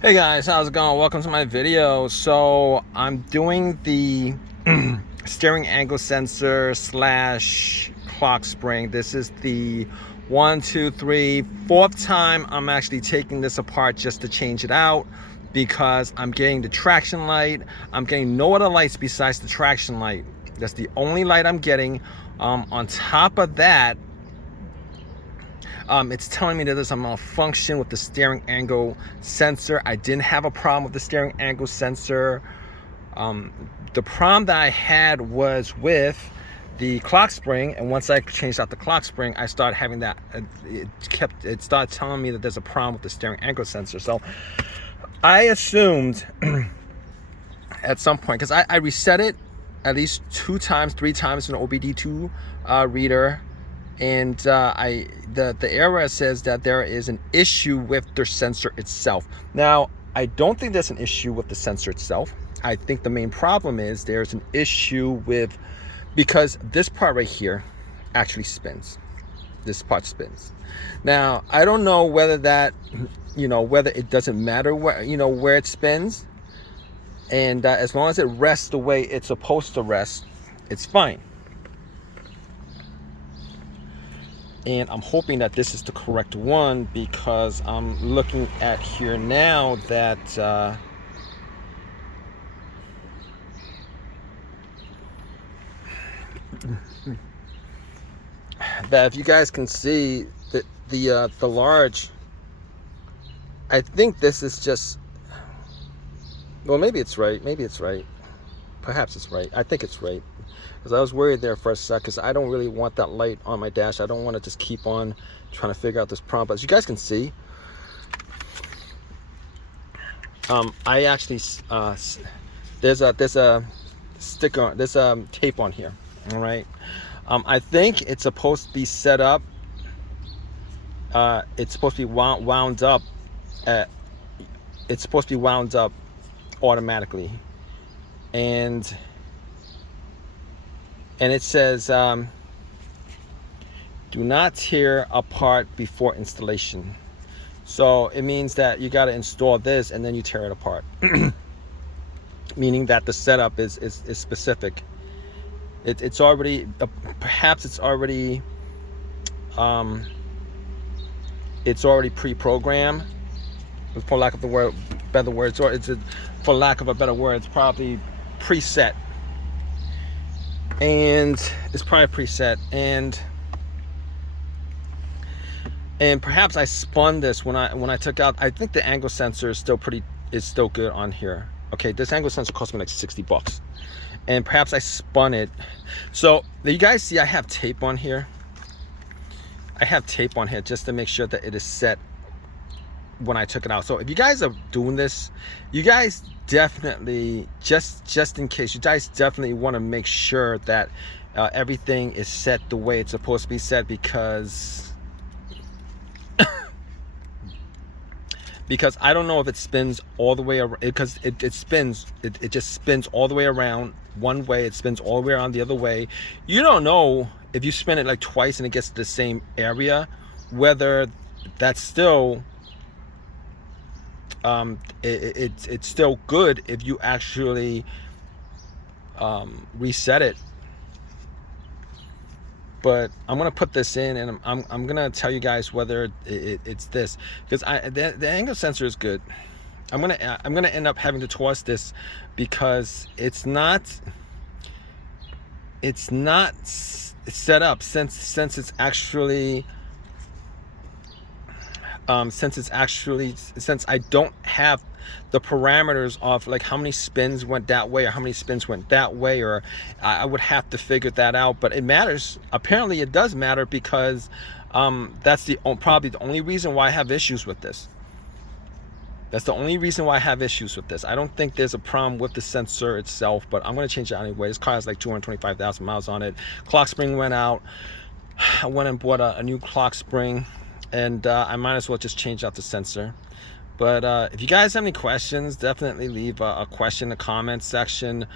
Hey guys, how's it going? Welcome to my video. So I'm doing the steering angle sensor slash clock spring. This is the fourth time I'm actually taking this apart just to change it out, because I'm getting the traction light. I'm getting no other lights besides the traction light. That's the only light I'm getting. On top of that, it's telling me that there's a malfunction with the steering angle sensor. I didn't have a problem with the steering angle sensor. The problem that I had was with the clock spring, and once I changed out the clock spring, I started having that. It started telling me that there's a problem with the steering angle sensor. So I assumed at some point, because I reset it at least 2 times, 3 times in the OBD2 reader. And the error says that there is an issue with the sensor itself. Now, I don't think there's an issue with the sensor itself. I think the main problem is there's an issue with, because this part right here actually spins. This part spins. Now, I don't know whether that, whether it doesn't matter where it spins. And as long as it rests the way it's supposed to rest, it's fine. And I'm hoping that this is the correct one, because I'm looking at here now that that if you guys can see that the large, I think this is just, well, maybe it's right, perhaps it's right. I think it's right, because I was worried there for a sec, because I don't really want that light on my dash. I don't want to just keep on trying to figure out this problem. But as you guys can see, I actually there's a sticker, there's a tape on here. All right, I think it's supposed to be set up. It's supposed to be wound up. It's supposed to be wound up automatically, and it says do not tear apart before installation. So it means that you got to install this and then you tear it apart. Meaning that the setup is specific. It's already perhaps it's already pre-programmed, for lack of better words, or for lack of a better word, it's probably preset. And it's probably preset, and perhaps I spun this when I took out. I think the angle sensor is still good on here. Okay, this angle sensor cost me like $60, and perhaps I spun it. So you guys see I have tape on here. I have tape on here just to make sure that it is set when I took it out. So if you guys are doing this, you guys definitely, just in case, you guys definitely want to make sure that everything is set the way it's supposed to be set, because I don't know if it spins all the way around, because it just spins all the way around one way, it spins all the way around the other way. You don't know if you spin it like twice and it gets to the same area, whether that's still it's still good if you actually reset it. But I'm gonna put this in, and I'm gonna tell you guys whether it's this, because the angle sensor is good. I'm gonna end up having to toss this, because it's not set up since it's actually since I don't have the parameters of like how many spins went that way or how many spins went that way, or I would have to figure that out. But it matters. Apparently it does matter, because that's probably the only reason why I have issues with this. That's the only reason why I have issues with this. I don't think there's a problem with the sensor itself, but I'm going to change it anyway. This car has like 225,000 miles on it. Clock spring went out. I went and bought a new clock spring, and I might as well just change out the sensor. But if you guys have any questions, definitely leave a question in the comment section.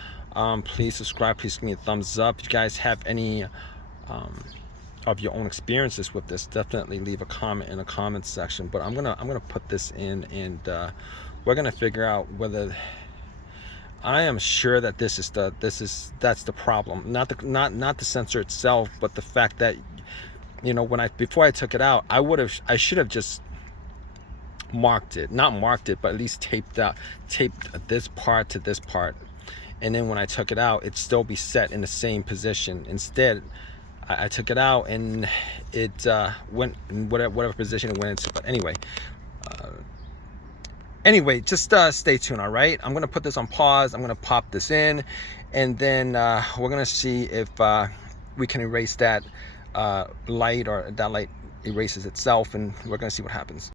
Please subscribe, please give me a thumbs up. If you guys have any of your own experiences with this, definitely leave a comment in the comment section. But I'm gonna put this in, and we're gonna figure out whether, I am sure that that's the problem, not the sensor itself, but the fact that, you know, before I took it out, I should have just marked it, not marked it, but at least taped this part to this part, and then when I took it out, it'd still be set in the same position. Instead, I took it out and it went in whatever position it went into. But anyway, just stay tuned. All right, I'm gonna put this on pause. I'm gonna pop this in, and then we're gonna see if we can erase that light, or that light erases itself, and we're gonna see what happens.